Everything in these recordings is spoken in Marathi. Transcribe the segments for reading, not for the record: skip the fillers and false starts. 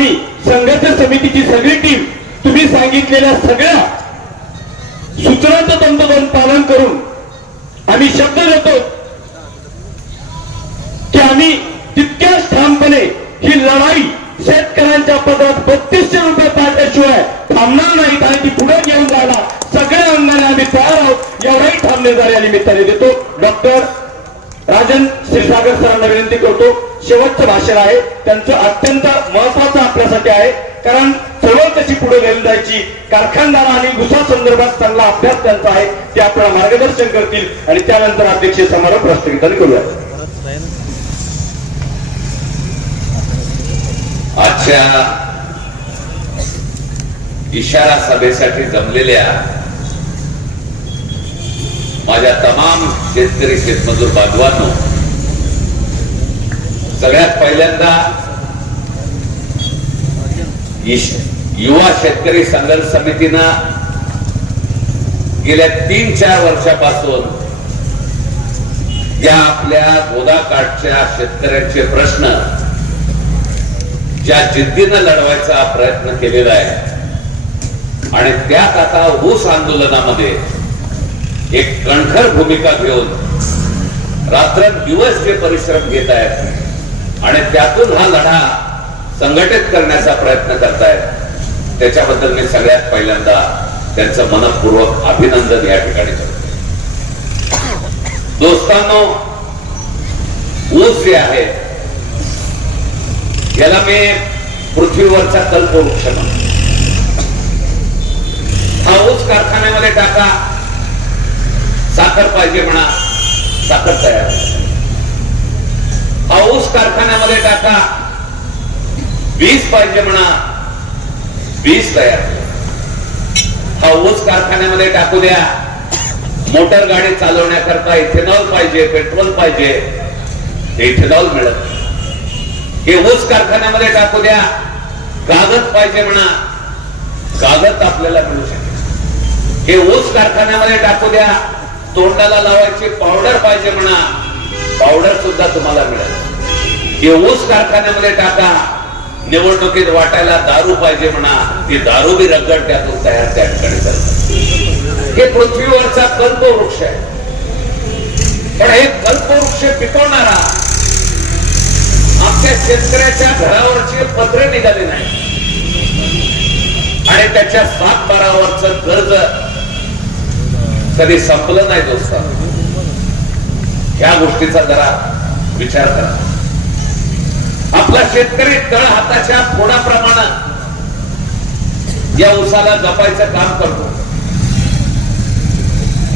आम्ही संघर्ष समितीची सगळी टीम तुम्ही सांगितलेल्या सगळ्या सूचनांचं तंतोतंत पालन करून आम्ही शब्द देतो की आम्ही तितक्याच ठामपणे ही लढाई शेतकऱ्यांच्या पदरात 3200 रुपये पाडल्याशिवाय थांबणार नाहीत आणि ती पुढे घेऊन जायला सगळ्या अंगाने आम्ही तयार आहोत एवढाही ठामनेदार या निमित्ताने देतो. डॉक्टर राजन क्षीरसागर सरांना विनंती करतो. शेवटचं भाषण आहे त्यांचं, अत्यंत महत्वाचं आपल्यासाठी आहे, कारण चळवळ कशी पुढे घेऊन जायची, कारखानदार आणि गुसा संदर्भात चांगला अभ्यास त्यांचा आहे, ते आपल्याला मार्गदर्शन करतील आणि त्यानंतर अध्यक्षीय समारोह प्रस्तुतीकरण करूया. आजच्या इशारा सभेसाठी जमलेल्या माझ्या तमाम शेतकरी शेतमजूर बांधवांनो, सगळ्यात पहिल्यांदा युवा शेतकरी संघर्ष समितीनं गेल्या 3-4 वर्षापासून या आपल्या गोदाकाठच्या शेतकऱ्यांचे प्रश्न ज्या जिद्दीनं लढवायचा प्रयत्न केलेला आहे आणि त्यात आता ऊस आंदोलनामध्ये एक कणखर भूमिका घेऊन रात्रंदिवस जे परिश्रम घेत आहेत आणि त्यातून हा लढा संघटित करण्याचा प्रयत्न करतायत, त्याच्याबद्दल मी सगळ्यात पहिल्यांदा त्यांचं मनपूर्वक अभिनंदन या ठिकाणी करतो. दोस्तांनो, ऊस जे आहे याला मी पृथ्वीवरचा कल्पवृक्ष म्हणतो. हा ऊस कारखान्यामध्ये टाका, साखर पाहिजे म्हणा, साखर तयार. हा ऊस कारखान्यामध्ये टाका, बीज पाहिजे म्हणा, बीज तयार. हा ऊस कारखान्यामध्ये टाकू द्या, मोटर गाडी चालवण्याकरता इथेनॉल पाहिजे, पेट्रोल पाहिजे, इथेनॉल मिळत. हे ऊस कारखान्यामध्ये टाकू द्या, कागद पाहिजे म्हणा, कागद आपल्याला मिळू शकेल. हे ऊस कारखान्यामध्ये टाकू द्या, तोंडाला लावायची पावडर पाहिजे म्हणा, पावडर सुद्धा तुम्हाला मिळेल. हे ऊस कारखान्यामध्ये टाका, निवडणुकीत वाटायला दारू पाहिजे म्हणा, ती दारू बी रगड त्यातून तयार त्या ठिकाणी करतात. हे पृथ्वीवरचा कल्पवृक्ष आहे. पण हे कल्पवृक्ष पिकवणारा आमच्या शेतकऱ्याच्या घरावरचे पत्रे निघाले नाही आणि त्याच्या 7-12 कर्ज कधी संपलं नाही. दोस्तांनो, ह्या गोष्टीचा जरा विचार करा. आपला शेतकरी तळ हाताच्या फोडाप्रमाणे या ऊसाला जपायचं काम करतो.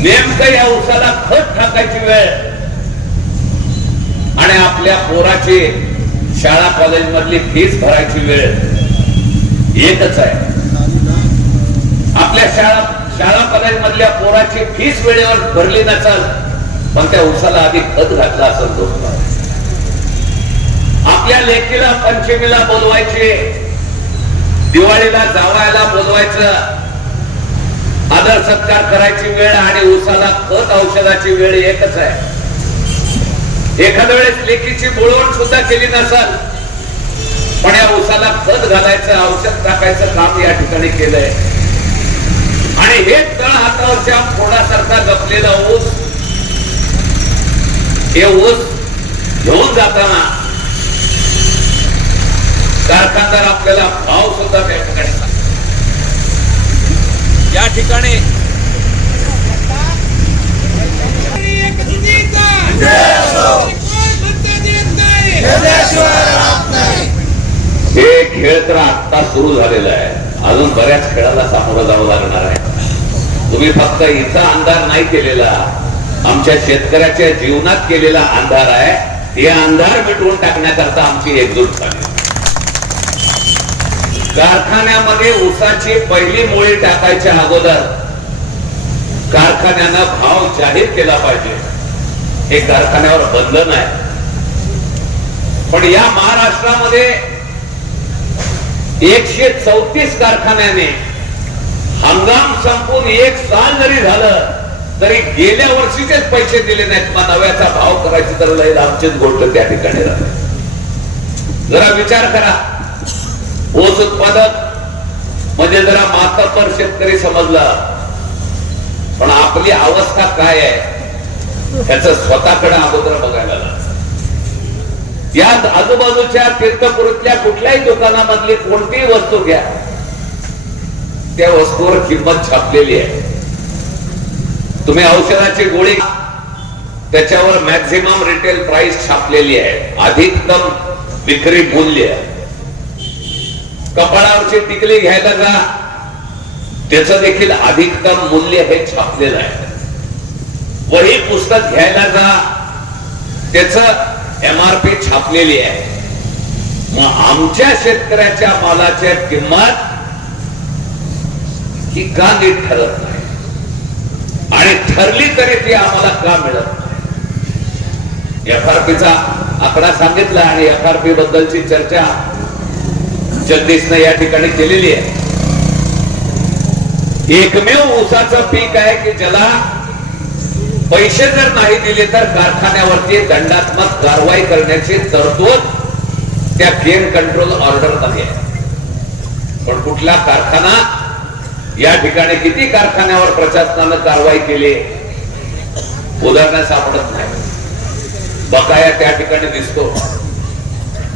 नेमकं या ऊसाला खत टाकायची वेळ आणि आपल्या पोराची शाळा कॉलेज मधली फीस भरायची वेळ एकच आहे. आपल्या शाळा कॉलेज मधल्या पोराची फीस वेळेवर भरली नसेल, पण त्या ऊसाला आधी खत घातला असेल. दोस्त, आपल्या लेकीला पंचमीला बोलवायचे, दिवाळीला जावयाला बोलवायचं, आदर सत्कार करायची वेळ आणि ऊसाला खत औषधाची वेळ एकच आहे. एखाद्या वेळेस लेकीची बोलवण सुद्धा केली नसेल, पण या ऊसाला खत घालायचं, औषध टाकायचं काम या ठिकाणी केलंय. आणि हे तळ हातावरच्या फोडासारखा जपलेला ऊस, हे ऊस घेऊन जाताना कारखानदार आपल्याला भाव सुद्धा त्या ठिकाणी सांगतात. या ठिकाणी हे खेळ तर आता सुरू झालेला आहे. अजून बऱ्याच खेळाला सामोरं जावं लागणार आहे. तुम्ही फक्त इथं अंधार नाही केलेला, आमच्या शेतकऱ्याच्या जीवनात केलेला अंधार आहे. हे अंधार मिटवून टाकण्याकरता आमची एकजूट झाली. कारखान्यामध्ये ऊसाची पहिली मुळी टाकायच्या अगोदर कारखान्यानं भाव जाहीर केला पाहिजे. हे कारखान्यावर बंधन आहे. पण या महाराष्ट्रामध्ये 134 कारखान्याने हंगाम संपून 1 साल जरी झालं तरी गेल्या वर्षीचेच पैसे दिले नाहीत. मग नव्याचा भाव करायची तर लय लांबचीच गोष्ट त्या ठिकाणी राहते. जरा विचार करा, ऊस उत्पादक म्हणजे जरा मातब्बर शेतकरी समजला, पण आपली अवस्था काय आहे त्याच स्वतःकडे अगोदर बघायला लागतं. या आजूबाजूच्या तीर्थपुरीतल्या कुठल्याही दुकानामधली कोणतीही वस्तू घ्या, त्या वस्तूवर किंमत छापलेली आहे. तुम्ही औषधाची गोळी, त्याच्यावर मॅक्झिमम रिटेल प्राइस छापलेली आहे, अधिकतम विक्री मूल्य. कपाळावरची टिकली घ्यायला जा, त्याचं देखील अधिकतम मूल्य हे छापलेलं आहे. वही पुस्तक घ्यायला जा, त्याचं MRP छापलेली आहे. मग आमच्या शेतकऱ्याच्या मालाची किंमत ही का नीट ठरत नाही, आणि ठरली तरी ती आम्हाला का मिळत नाही? FRPचा आकडा सांगितला आणि FRP बद्दलची चर्चा जगदीशने या ठिकाणी केलेली आहे. एकमेव ऊसाचं पीक आहे की ज्याला पैसे जर नाही दिले तर कारखान्यावरती दंडात्मक कारवाई करण्याची तरतूद त्या गेम कंट्रोल ऑर्डर मध्ये आहे. पण कुठला कारखाना, या ठिकाणी किती कारखान्यावर प्रशासनानं कारवाई केली उदाहरण सापडत नाही. बकाया त्या ठिकाणी दिसतो.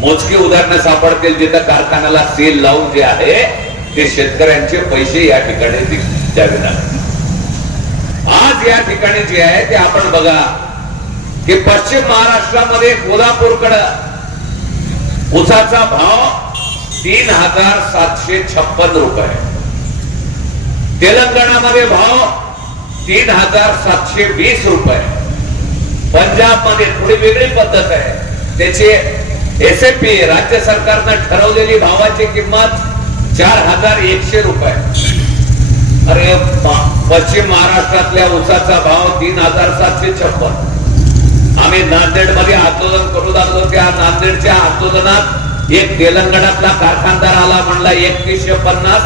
मोजकी उदाहरणं सापडतील जिथं कारखान्याला सील लावून जे आहे ते शेतकऱ्यांचे पैसे या ठिकाणी द्यावे लागतात. आज या ठिकाणी जे आहे ते आपण बघा की पश्चिम महाराष्ट्रामध्ये कोल्हापूरकडं ऊसाचा भाव 3,756 रुपये, तेलंगणामध्ये भाव 3,720 रुपये, पंजाब मध्ये थोडी वेगळी पद्धत आहे. त्याची SAP राज्य सरकारनं ठरवलेली भावाची किंमत 4,100 रुपये. अरे पश्चिम महाराष्ट्रातल्या ऊसाचा भाव 3,756. आम्ही नांदेड मध्ये आंदोलन करू लागलो. त्या नांदेडच्या आंदोलनात एक तेलंगणातला कारखानदार आला, म्हणला 3150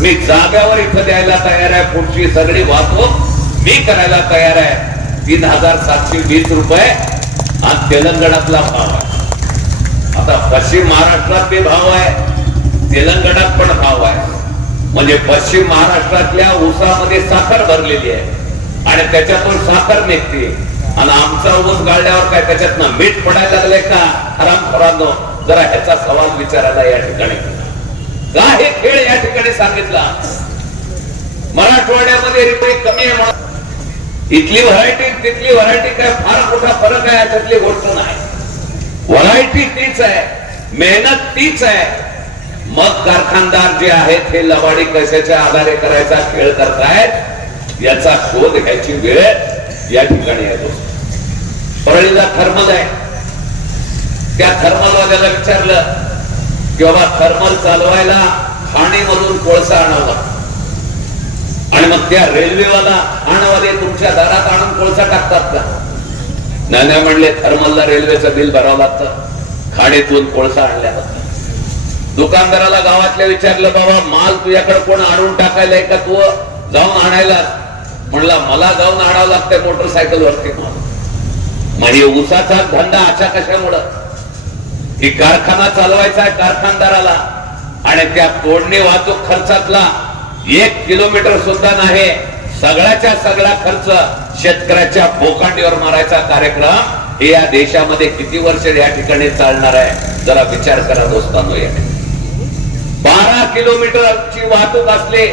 मी जाग्यावर इथं द्यायला तयार आहे, पुढची सगळी वाहतूक मी करायला तयार आहे. 3,720 रुपये आज तेलंगणातला भाव आहे. आता पश्चिम महाराष्ट्रात ते भाव आहे, तेलंगणात पण भाव आहे. म्हणजे पश्चिम महाराष्ट्रातल्या ऊसामध्ये साखर भरलेली आहे आणि त्याच्यातून साखर निघते, आणि आमचा ऊस गाळल्यावर काय त्याच्यातनं मीठ पडायला लागले का? हरामखोरांनो, जरा ह्याचा सवाल विचारायला या ठिकाणी का हे खेळ या ठिकाणी सांगितला. मराठवाड्यामध्ये रिपे कमी आहे म्हणून इथली व्हरायटी तिथली व्हरायटी काय फार मोठा फरक आहे याच्यातली गोष्ट नाही. व्हरायटी तीच आहे, मेहनत तीच आहे. मग कारखानदार जे आहेत हे लवाडी कशाच्या आधारे करायचा खेळ करतायत याचा शोध घ्यायची वेळ या ठिकाणी येतो. परळीला थर्मल आहे, त्या थर्मलवाल्याला विचारलं की बाबा थर्मल चालवायला खाणीमधून कोळसा आणावा, आणि मग त्या रेल्वेवाला आणवाले तुमच्या दारात आणून कोळसा टाकतात का? नाही म्हणले, थर्मलला रेल्वेचं बिल भरावं लागतं, खाणीतून कोळसा आणल्यावर. दुकानदाराला गावातल्या विचारलं, बाबा माल तुझ्याकडे कोण आणून टाकायलाय का तू जाऊन आणायला? म्हणला मला जाऊन आणावं लागतंय मोटरसायकल वरती. म्हणजे ऊसाचा धंदा अशा कशामुळं ही कारखाना चालवायचा आहे कारखानदाराला, आणि त्या तोडणी वाहतूक खर्चातला 1 किलोमीटर सुद्धा नाही, सगळ्याच्या सगळा खर्च शेतकऱ्याच्या बोकांडीवर मारायचा कार्यक्रम हे या देशामध्ये किती वर्ष या ठिकाणी चालणार आहे? जरा विचार करा दोस्तांनो. 12 किलोमीटरची वाहतूक असले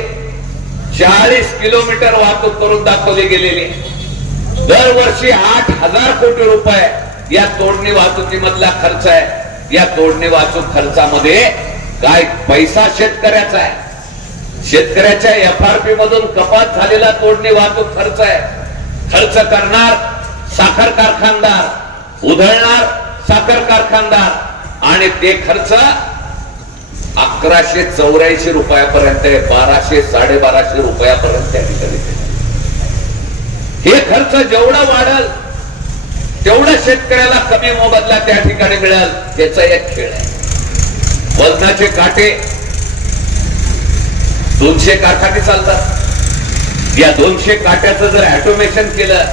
40 किलोमीटर वाहतूक करून दाखवली गेलेली. दरवर्षी 8,000 कोटी रुपये या तोडणी वाहतुकीमधला खर्च आहे. या तोडणी वाहतूक खर्चामध्ये काय पैसा शेतकऱ्याचा आहे? शेतकऱ्याच्या FRP मधून कपात झालेला तोडणी वाहतूक खर्च आहे. खर्च करणार साखर कारखानदार, उधळणार साखर कारखानदार, आणि ते खर्च 1184 रुपयापर्यंत, 1200 1250 रुपयापर्यंत त्या ठिकाणी. हे खर्च जेवढा वाढल तेवढा शेतकऱ्याला कमी मोबदला त्या ठिकाणी मिळेल. त्याचा एक खेळ आहे. वजनाचे काटे 200 काठाने चालतात. या 200 काट्याचं जर ऑटोमेशन केलं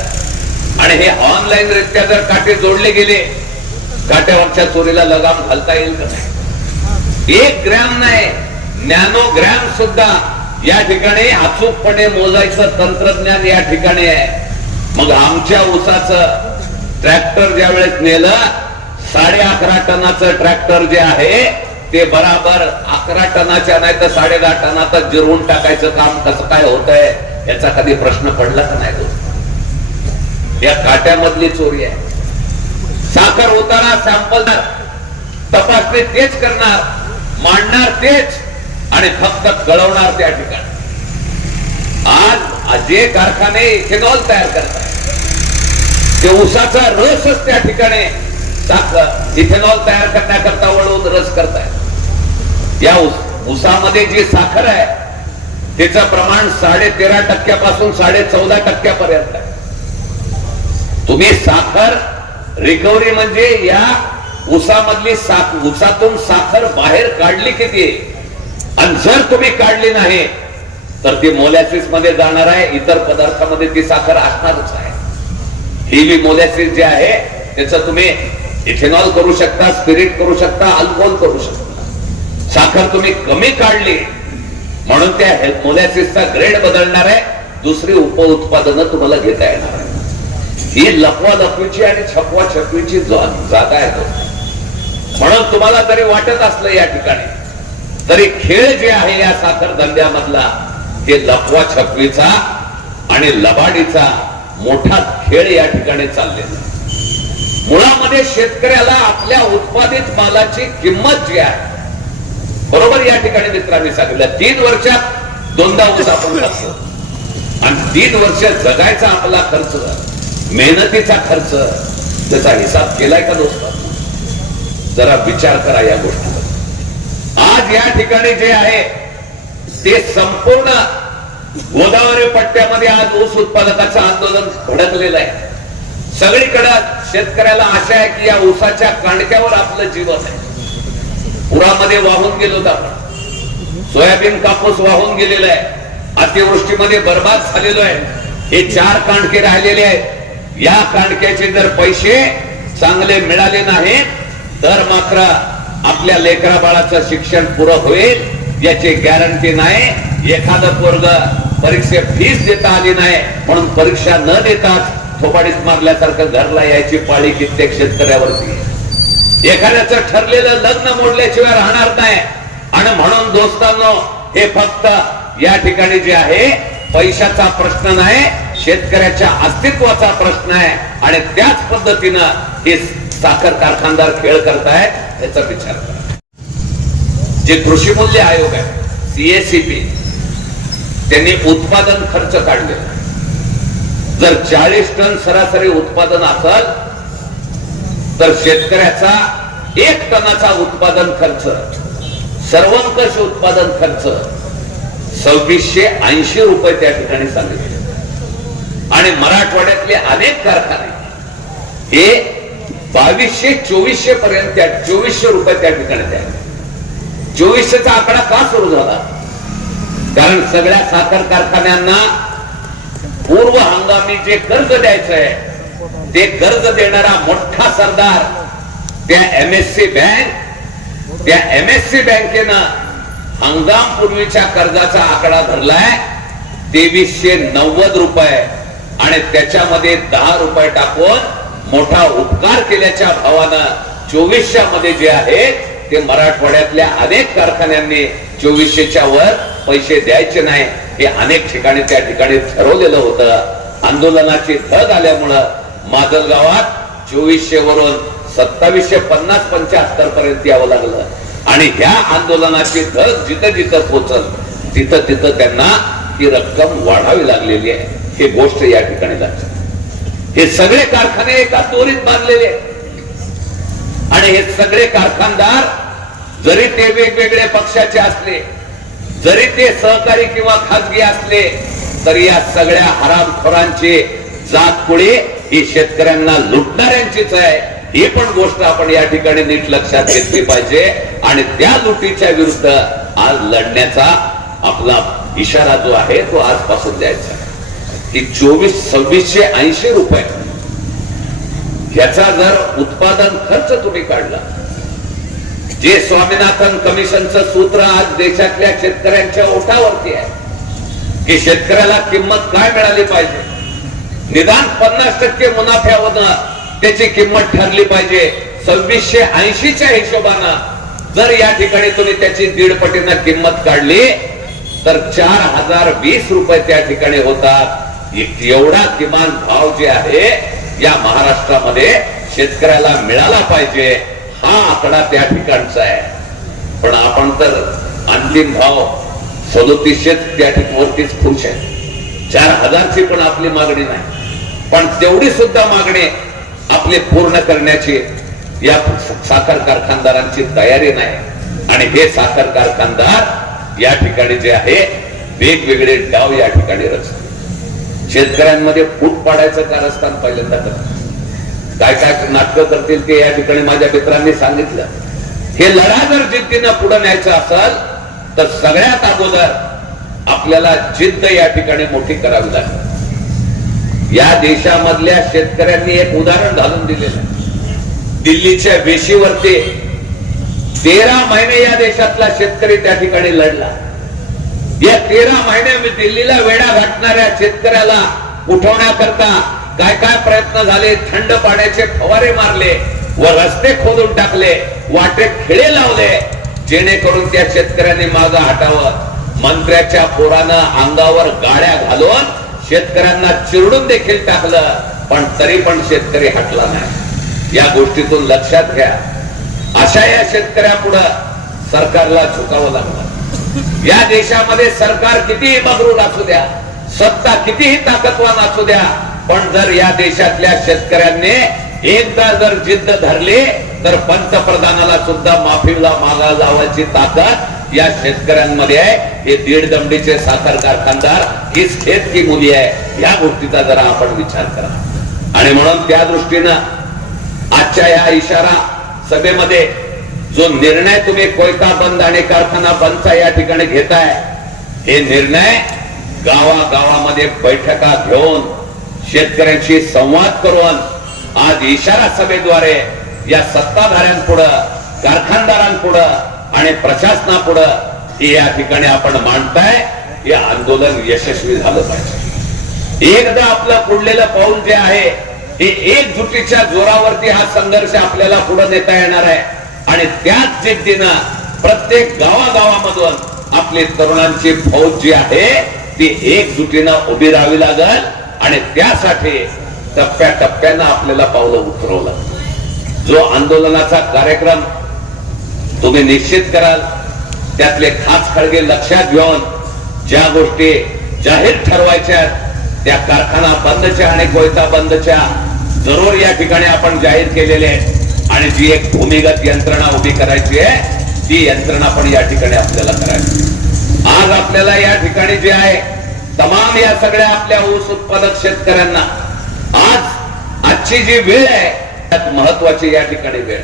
आणि हे ऑनलाईन रित्या जर काटे जोडले गेले, काट्यावरच्या चोरीला लगाम घालता येईल का? 1 ग्रॅम नाही, नॅनोग्रॅम सुद्धा या ठिकाणी अचूकपणे मोजायचं तंत्रज्ञान या ठिकाणी आहे. मग आमच्या ऊसाचं ट्रॅक्टर ज्या वेळेस नेलं, 11.5 टनाचं ट्रॅक्टर जे आहे ते बराबर 11 टनाच्या नाही तर 10.5 टनातच जिरवून टाकायचं काम कसं काय होतंय याचा कधी प्रश्न पडला का नाही दोस्त? या काट्यामधली चोरी आहे. साखर होताना सॅम्पल तपासणी तेच करणार, मांडणार तेच आणि फक्त कळवणार त्या ठिकाणी. आज जे कारखाने इथेनॉल तयार करतात ते ऊसाचा रसच त्या ठिकाणी साखर इथेनॉल तयार करण्याकरता वळवून रस करतायत. या ऊसामध्ये जी साखर आहे त्याचं प्रमाण 13.5% पासून 14.5% पर्यंत आहे. तुम्ही साखर रिकव्हरी म्हणजे या ऊसामधली ऊसातून साखर बाहेर काढली किती, आणि जर तुम्ही काढली नाही तर ती मोलॅसिस मध्ये जाणार आहे, इतर पदार्थामध्ये ती साखर असणारच आहे. ही जी मोलॅसिस जे आहे त्याचं तुम्ही इथेनॉल करू शकता, स्पिरिट करू शकता, अल्कोहोल करू शकता. साखर तुम्ही कमी काढली म्हणून त्या मोलॅसिसचा ग्रेड बदलणार आहे, दुसरी उपउत्पादनं तुम्हाला घेता येणार आहे. ही लपवालपवीची आणि छपवाछपवीची जागा आहे. म्हणून तुम्हाला जरी वाटत असलं या ठिकाणी तरी खेळ जे आहे या साखर धंद्यामधला हे लपवा छपवीचा आणि लबाडीचा मोठा खेळ या ठिकाणी चाललेला. मुळामध्ये शेतकऱ्याला आपल्या उत्पादित मालाची किंमत जी आहे, बरोबर या ठिकाणी मित्रांनी सांगितलं 3 वर्षात 2दा ऊस आपण टाकतो आणि 3 वर्ष जगायचा आपला खर्च, मेहनतीचा खर्च, त्याचा हिसाब केलाय का दोस्त? जरा विचार करा या गोष्टीवर. आज या ठिकाणी जे आहे ते संपूर्ण गोदावरी पट्ट्यामध्ये आज ऊस उत्पादकाचं आंदोलन भडकलेलं आहे. सगळीकडे शेतकऱ्याला आशा आहे की या ऊसाच्या कांडक्यावर आपलं जीवन आहे. पुरामध्ये वाहून गेलो आपण, सोयाबीन कापूस वाहून गेलेला आहे, अतिवृष्टीमध्ये बर्बाद झालेलो आहे. हे 4 कांडके राहिलेले आहेत. या कांडक्याचे जर पैसे चांगले मिळाले नाहीत तर मात्र आपल्या लेकरा बाळाचं शिक्षण पुरं होईल याची गॅरंटी नाही. एखादं पोरग परीक्षेत फीस देता आली नाही म्हणून परीक्षा न देताच थोपाडीत मारल्यासारखं घरला यायची पाळी कित्येक शेतकऱ्यावरती. एखाद्याचं ठरलेलं लग्न मोडल्याशिवाय राहणार नाही. आणि म्हणून दोस्तांनो, हे फक्त या ठिकाणी जे आहे पैशाचा प्रश्न नाही, शेतकऱ्याच्या अस्तित्वाचा प्रश्न आहे. आणि त्याच पद्धतीनं हे साखर कारखानदार खेळ करतायत याचा विचार करा. जे कृषी मूल्य आयोग आहे CACP, त्यांनी उत्पादन खर्च काढले. जर 40 टन सरासरी उत्पादन असेल तर शेतकऱ्याचा 1 टनाचा उत्पादन खर्च, सर्वंकष उत्पादन खर्च 2680 रुपये त्या ठिकाणी सांगितले. आणि मराठवाड्यातले अनेक कारखाने हे 2200-2400 पर्यंत 2400 रुपये त्या ठिकाणी द्या. 2400चा आकडा का सुरू झाला? कारण सगळ्या साखर कारखान्यांना पूर्व हंगामी जे कर्ज द्यायचं आहे ते कर्ज देणारा मोठा सरदार त्या MSC बँक, त्या MSC बँकेनं हंगाम पूर्वीच्या कर्जाचा आकडा धरलाय 2390 रुपये आणि त्याच्यामध्ये 10 रुपये टाकून मोठा उपकार केल्याच्या भावानं 2400 मध्ये जे आहे ते मराठवाड्यातल्या अनेक कारखान्यांनी 2400च्या वर पैसे द्यायचे नाही हे अनेक ठिकाणी त्या ठिकाणी ठरवलेलं होतं. आंदोलनाची धग आल्यामुळं माजलगावात 2400 वरून 2750-75 पर्यंत यावं लागलं. आणि ह्या आंदोलनाची धग जिथं जिथं पोहोचल तिथं तिथं त्यांना ही रक्कम वाढावी लागलेली आहे. हे गोष्ट या ठिकाणी लागते. हे सगळे कारखाने एका दोरीत बांधलेले आणि हे सगळे कारखानदार जरी ते वेगवेगळे पक्षाचे असले, जरी ते सहकारी किंवा खासगी असले, तरी या सगळ्या हरामखोरांची जातकुळी ही शेतकऱ्यांना लुटणाऱ्यांचीच आहे. ही पण गोष्ट आपण या ठिकाणी नीट लक्षात घेतली पाहिजे. आणि त्या लुटीच्या विरुद्ध आज लढण्याचा आपला इशारा जो आहे तो आजपासून द्यायचा की 2680 रुपये ह्याचा जर उत्पादन खर्च तुम्ही काढला जे स्वामीनाथन कमिशनचं सूत्र आज देशातल्या शेतकऱ्यांच्या ओठावरती आहे की शेतकऱ्याला किंमत काय मिळाली पाहिजे, निदान 50% मुनाफ्यावरनं त्याची किंमत ठरली पाहिजे. 2680च्या हिशोबानं जर या ठिकाणी तुम्ही त्याची 1.5 पटीनं किंमत काढली तर 4020 रुपये त्या ठिकाणी होतात. एवढा किमान भाव जे आहे या महाराष्ट्रामध्ये शेतकऱ्याला मिळाला पाहिजे, हा आकडा त्या ठिकाणचा आहे. पण आपण तर अंतिम भाव 3700 त्या ठिकाणवरतीच खुश आहे. 4000ची पण आपली मागणी नाही, पण तेवढी सुद्धा मागणी आपली पूर्ण करण्याची या साखर कारखानदारांची तयारी नाही. आणि हे साखर कारखानदार या ठिकाणी जे आहे वेगवेगळे डाव या ठिकाणी रचतात. शेतकऱ्यांमध्ये फूट पाडायचं कारस्थान पहिल्यांदा करतात. काय काय नाटकं करतील ते या ठिकाणी माझ्या मित्रांनी सांगितलं. हे लढा जर जिद्दीनं पुढे न्यायचं असेल तर सगळ्यात अगोदर आपल्याला जिद्द या ठिकाणी मोठी करावी लागेल. या देशामधल्या शेतकऱ्यांनी एक उदाहरण घालून दिलेलं आहे. दिल्लीच्या वेशीवरती 13 महिने या देशातला शेतकरी त्या ठिकाणी लढला. या 13 महिने दिल्लीला वेढा घातणाऱ्या शेतकऱ्याला उठवण्याकरता काय काय प्रयत्न झाले. थंड पाण्याचे फवारे मारले व रस्ते खोदून टाकले, वाटे खिळे लावले, जेणेकरून त्या शेतकऱ्यांनी मागं हटावं. मंत्र्याच्या पोरानं अंगावर गाड्या घालून शेतकऱ्यांना चिरडून देखील टाकलं, पण तरी पण शेतकरी हटला नाही. या गोष्टीतून लक्षात घ्या, अशा या शेतकऱ्यापुढे सरकारला झुकावं लागलं. या देशामध्ये सरकार कितीही मगरूर असू द्या, सत्ता कितीही ताकदवान असू द्या, पण जर या देशातल्या शेतकऱ्यांनी एकदा जर जिद्द धरली तर पंतप्रधानाला सुद्धा माफीला मागा लावायची ताकद या शेतकऱ्यांमध्ये आहे. हे 1.5 दमडीचे साखर कारखानदार हीच खेत की मुली आहे. या गोष्टीचा जरा आपण विचार करा. आणि म्हणून त्या दृष्टीनं आजच्या या इशारा सभेमध्ये जो निर्णय तुम्ही कोयता बंद आणि कारखाना बंदचा या ठिकाणी घेताय, हे निर्णय गावागावामध्ये बैठका घेऊन शेतकऱ्यांशी संवाद करून आज इशारा सभेद्वारे या सत्ताधाऱ्यांपुढं, कारखानदारांपुढं आणि प्रशासनापुढं हे या ठिकाणी आपण मांडताय. हे आंदोलन यशस्वी झालं पाहिजे. एकदा आपलं पुढलेलं पाऊल जे आहे हे एकजुटीच्या जोरावरती हा संघर्ष आपल्याला पुढे नेता येणार आहे. आणि त्याच जिद्दीनं प्रत्येक गावागावामधून आपली तरुणांची फौज जी आहे ती एकजुटीनं उभी राहावी लागेल. आणि त्यासाठी टप्प्याटप्प्यानं आपल्याला पावलं उतरवलं. जो आंदोलनाचा कार्यक्रम तुम्ही निश्चित कराल त्यातले खास खळगे लक्षात घेऊन ज्या गोष्टी जाहीर ठरवायच्या त्या कारखाना बंदच्या आणि कोयता बंदच्या जरूर या ठिकाणी आपण जाहीर केलेले आहेत. आणि जी एक भूमिगत यंत्रणा उभी करायची आहे ती यंत्रणा पण या ठिकाणी आपल्याला करायची. आज आपल्याला या ठिकाणी जे आहे तमाम या सगळ्या आपल्या ऊस उत्पादक शेतकऱ्यांना आजची जी वेळ आहे त्यात महत्वाची या ठिकाणी वेळ.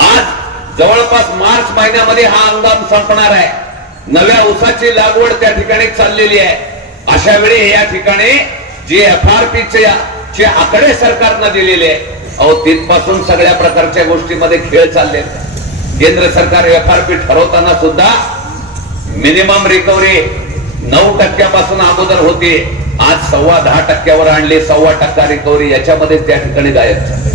आज जवळपास मार्च महिन्यामध्ये हा हंगाम संपणार आहे. नव्या ऊसाची लागवड त्या ठिकाणी चाललेली आहे. अशा वेळी या ठिकाणी जे FRP चे आकडे सरकारनं दिलेले आहे, अहो तिथपासून सगळ्या प्रकारच्या गोष्टीमध्ये खेळ चालले. केंद्र सरकार FRP ठरवताना सुद्धा मिनिमम रिकव्हरी 9% पासून अगोदर होती, आज 10.25% आणली. 1.25% रिकव्हरी याच्यामध्ये त्या ठिकाणी गायब झाले.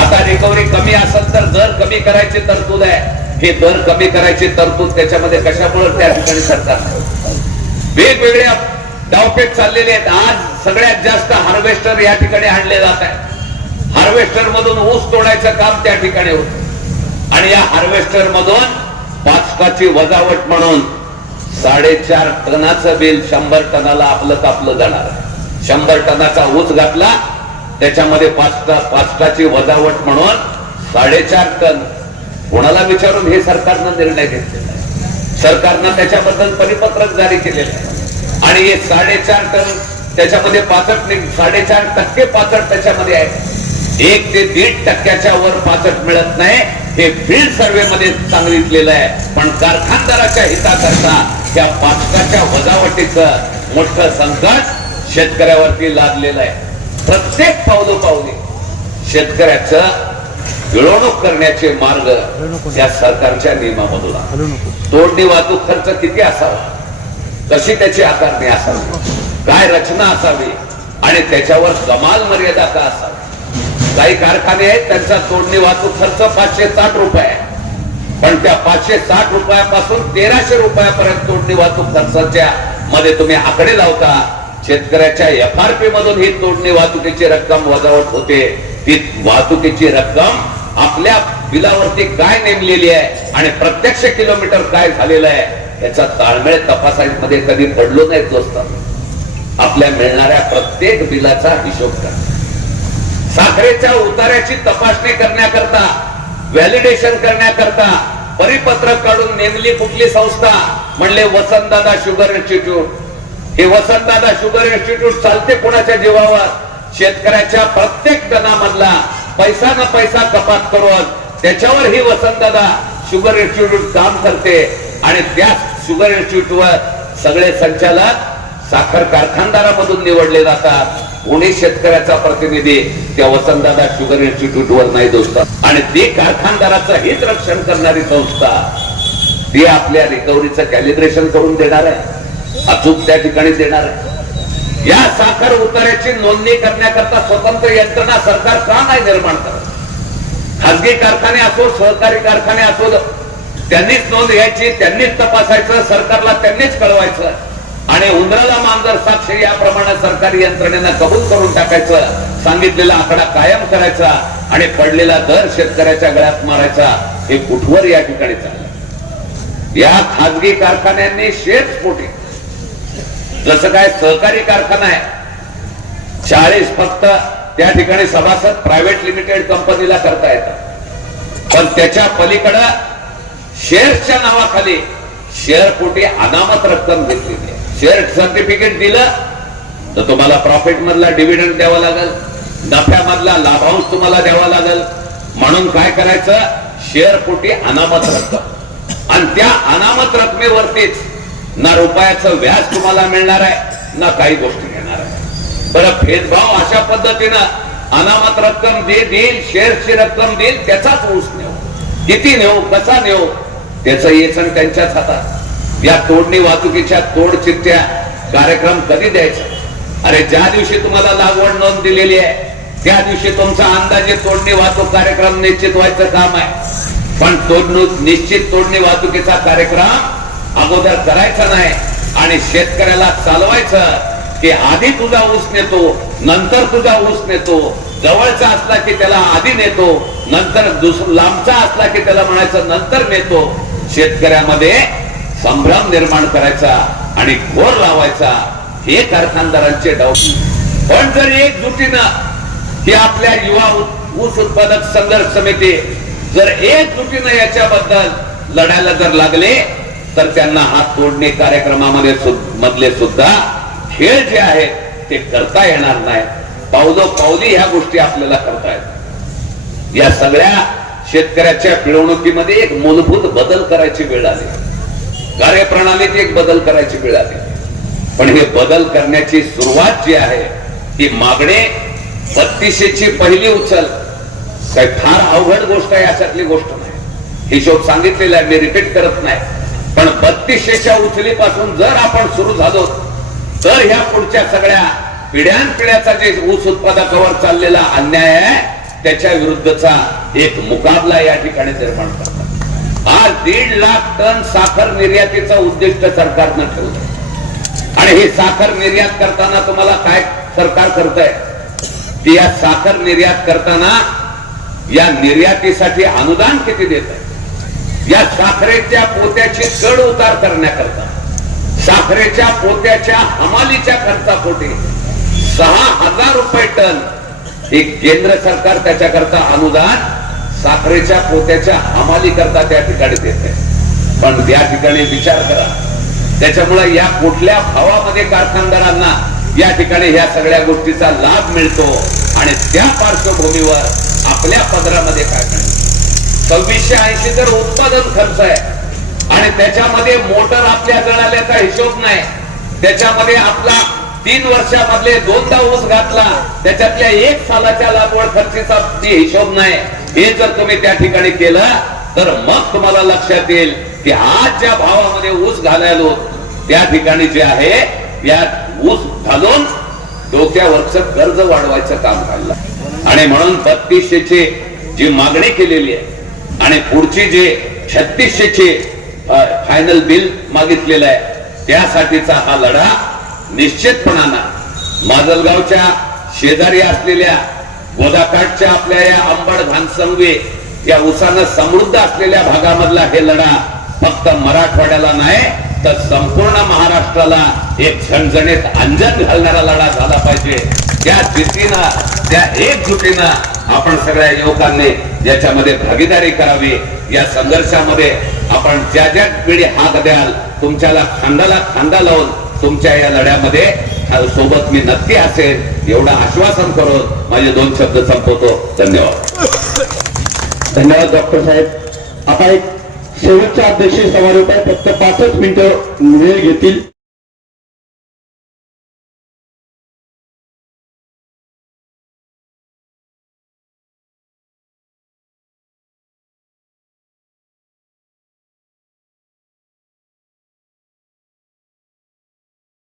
आता रिकव्हरी कमी असेल तर दर कमी करायची तरतूद आहे. हे दर कमी करायची तरतूद त्याच्यामध्ये कशामुळे त्या ठिकाणी सरकार वेगवेगळ्या डावपेच चाललेले आहेत. आज सगळ्यात जास्त हार्वेस्टर या ठिकाणी आणले जात आहे. हार्वेस्टर मधून ऊस तोडायचं काम त्या ठिकाणी होत. आणि या हार्वेस्टर मधून 5% वजावट म्हणून 4.5 टनाचं बिल 100 टनाला आपलं कापलं जाणार आहे. 100 टनाचा ऊस घातला त्याच्यामध्ये 5% वजावट म्हणून 4.5 टन. कोणाला विचारून हे सरकारनं निर्णय घेतलेला आहे. सरकारनं त्याच्याबद्दल परिपत्रक जारी केलेलं आहे. आणि हे 4.5 टन त्याच्यामध्ये 4.5% पाचट त्याच्यामध्ये आहे. 1 ते 1.5% वर पाचट मिळत नाही. हे फील्ड सर्व्हे मध्ये सांगितलेलं आहे. पण कारखानदाराच्या हिताकरता त्या 5% वजावटीचं मोठं संकट शेतकऱ्यावरती लादलेलं आहे. प्रत्येक पावलोपावली शेतकऱ्याचं पिळवणूक करण्याचे मार्ग या सरकारच्या नियमामधून आहे. तोडणी वाहतूक खर्च किती असावा, कशी त्याची आकारणी असावी, काय रचना असावी आणि त्याच्यावर कमाल मर्यादा का असावी. काही कारखाने आहेत त्यांचा तोडणी वाहतूक खर्च 560 रुपये आहे, पण त्या 560 रुपयापासून 1300 रुपयापर्यंत तोडणी वाहतूक खर्चाच्या मध्ये तुम्ही आकडे लावता. शेतकऱ्याच्या FRP मधून ही तोडणी वाहतुकीची रक्कम वजावट होते. ती वाहतुकीची रक्कम आपल्या बिलावरती काय नेमलेली आहे आणि प्रत्यक्ष किलोमीटर काय झालेलं आहे याचा ताळमेळ तपासामध्ये कधी पडलो नाही दोस्त. आपल्या मिळणाऱ्या प्रत्येक बिलाचा हिशोब करा. साखरेच्या उतार्याची तपासणी करण्याकरता, व्हॅलिडेशन करण्याकरता परिपत्रक काढून नेमली कुठली संस्था, म्हणले वसंतदादा शुगर इन्स्टिट्यूट. हे वसंतदादा शुगर इन्स्टिट्यूट चालते कोणाच्या जीवावर? शेतकऱ्याच्या प्रत्येक टनामधला पैसा न पैसा कपात करून त्याच्यावर ही वसंतदादा शुगर इन्स्टिट्यूट काम करते. आणि त्या शुगर इन्स्टिट्यूटवर सगळे संचालक साखर कारखानदारामधून निवडले जातात. कोणी शेतकऱ्याचा प्रतिनिधी त्या वसंतदादा शुगर इन्स्टिट्यूट वर नाही दोस्त. आणि ती कारखानदाराचं हित रक्षण करणारी संस्था ती आपल्या रिकव्हरीचं कॅलिब्रेशन करून देणार आहे, अचूक त्या ठिकाणी देणार आहे. या साखर उतार्याची नोंदणी करण्याकरता स्वतंत्र यंत्रणा सरकार का नाही निर्माण करत? खासगी कारखाने असो, सहकारी कारखाने असो, त्यांनीच नोंद घ्यायची, त्यांनीच तपासायचं, सरकारला त्यांनीच कळवायचं आणि उंदराला मांजर साक्ष याप्रमाणे सरकारी यंत्रणेनं कबूल करून टाकायचं. सांगितलेला आकडा कायम करायचा आणि पडलेला दर शेतकऱ्याच्या गळ्यात मारायचा. हे कुठवर या ठिकाणी चाललं? या खासगी कारखान्यांनी शेअर्सपोटी, जसं काय सहकारी कारखाना आहे 40 फक्त त्या ठिकाणी सभासद प्रायव्हेट लिमिटेड कंपनीला करता येतात, पण त्याच्या पलीकडे शेअर्सच्या नावाखाली शेअरपोटी अनामत रक्कम घेतली. शेअर सर्टिफिकेट दिलं तर तुम्हाला प्रॉफिट मधला डिव्हिडंड द्यावा लागेल, नफ्यामधला लाभांश तुम्हाला द्यावा लागेल. म्हणून काय करायचं? शेअरपोटी अनामत रक्कम, आणि त्या अनामत रकमेवरतीच ना रुपयाचं व्याज तुम्हाला मिळणार आहे ना काही गोष्टी घेणार आहे. बरं, भेदभाव अशा पद्धतीनं अनामत रक्कम देईल, शेअर्सची रक्कम देईल, त्याचाच ऊस नेऊ, किती नेऊ, कसा नेऊ, त्याचं येचण त्यांच्याच हातात. या तोडणी वाहतुकीच्या तोड चिठ्ठ्या कार्यक्रम कधी द्यायचा? अरे ज्या दिवशी तुम्हाला लागवड नोंद दिलेली आहे त्या दिवशी तुमचा अंदाजे तोडणी वाहतूक कार्यक्रम निश्चित व्हायचं काम आहे. पण निश्चित तोडणी वाहतुकीचा कार्यक्रम अगोदर करायचा नाही आणि शेतकऱ्याला चालवायचं की आधी तुझा ऊस नेतो, नंतर तुझा ऊस नेतो. जवळचा असला की त्याला आधी नेतो, नंतर लांबचा असला की त्याला म्हणायचं नंतर नेतो. शेतकऱ्यामध्ये संभ्रम निर्माण करायचा आणि घोर लावायचा, हे कारखानदारांचे डाव. पण जर एकजुटीनं ही आपल्या युवा ऊस उत्पादक संघर्ष समिती जर एकजुटीनं याच्याबद्दल लढायला जर लागले तर त्यांना हा तोडणी कार्यक्रमामध्ये मधले सुद्धा खेळ जे आहेत ते करता येणार नाही. पावलोपावली ह्या गोष्टी आपल्याला करता येतात. या सगळ्या शेतकऱ्याच्या पिळवणुकीमध्ये एक मूलभूत बदल करायची वेळ आली, कार्यप्रणालीत एक बदल करायची वेळ आली. पण हे बदल करण्याची सुरुवात जी आहे ती मागणे 3200ची पहिली उचल काही फार अवघड गोष्ट आहे अशातली गोष्ट नाही. हिशोब सांगितलेला आहे, मी रिपीट करत नाही. पण 3200च्या उचलीपासून जर आपण सुरू झालो तर ह्या पुढच्या सगळ्या पिढ्यानपिढ्याचा जे ऊस उत्पादकावर चाललेला अन्याय आहे त्याच्या विरुद्धचा एक मुकाबला या ठिकाणी निर्माण करतात. आज 1.5 लाख टन साखर निर्यातीचा उद्दिष्ट सरकारनं ठेवलं आणि हे साखर निर्यात करताना तुम्हाला काय सरकार करतंय की या साखर निर्यात करताना या निर्यातीसाठी अनुदान किती देत आहे? या साखरेच्या पोत्याची चढ उतार करण्याकरता साखरेच्या पोत्याच्या हमालीच्या खर्चापोटी 6000 रुपये टन हे केंद्र सरकार त्याच्याकरता अनुदान साखरेच्या पोत्याच्या हमाली करता त्या ठिकाणी देते. पण त्या ठिकाणी विचार करा, त्याच्यामुळे या कुठल्या भावामध्ये कारखानदारांना या ठिकाणी ह्या सगळ्या गोष्टीचा लाभ मिळतो आणि त्या पार्श्वभूमीवर आपल्या पदरामध्ये काय मिळतं? 2680 तर उत्पादन खर्च आहे आणि त्याच्यामध्ये मोटर आपल्या जळाल्याचा हिशोब नाही. त्याच्यामध्ये आपला 3 वर्षामधले 2दा ऊस घातला त्याच्यातल्या 1 सालाच्या लागवड खर्चीचा हिशोब नाही. हे जर तुम्ही त्या ठिकाणी केलं तर मग तुम्हाला लक्षात येईल की आज ज्या भावामध्ये ऊस घालायलो त्या ठिकाणी जे आहे या ऊस घालून डोक्यावरचं कर्ज वाढवायचं काम काढलं आणि म्हणून 3200ची जी मागणी केलेली आहे आणि पुढची जे 3600चे फायनल बिल मागितलेलं आहे त्यासाठीचा हा लढा निश्चितपणानं माजलगावच्या शेजारी असलेल्या गोदाकाठच्या आपल्या या अंबड घानसंगवे या ऊसानं समृद्ध असलेल्या भागामधला हे लढा फक्त मराठवाड्याला नाही तर संपूर्ण महाराष्ट्राला एक झणझणीत अंजन घालणारा लढा झाला पाहिजे. त्या जिद्दीनं त्या एकजुटीनं आपण सगळ्या युवकांनी याच्यामध्ये भागीदारी करावी. या संघर्षामध्ये आपण ज्या ज्या वेळी हात द्याल तुमच्याला खांद्याला खांदा लावून तुमच्या या लढ्यामध्ये सोबत मी नक्की असेल एवढं आश्वासन करून माझे 2 शब्द संपवतो. धन्यवाद. धन्यवाद डॉक्टर साहेब. आता एक शेवटच्या अध्यक्षीय समारोप आहे. फक्त 5 मिनिटं वेळ घेतील.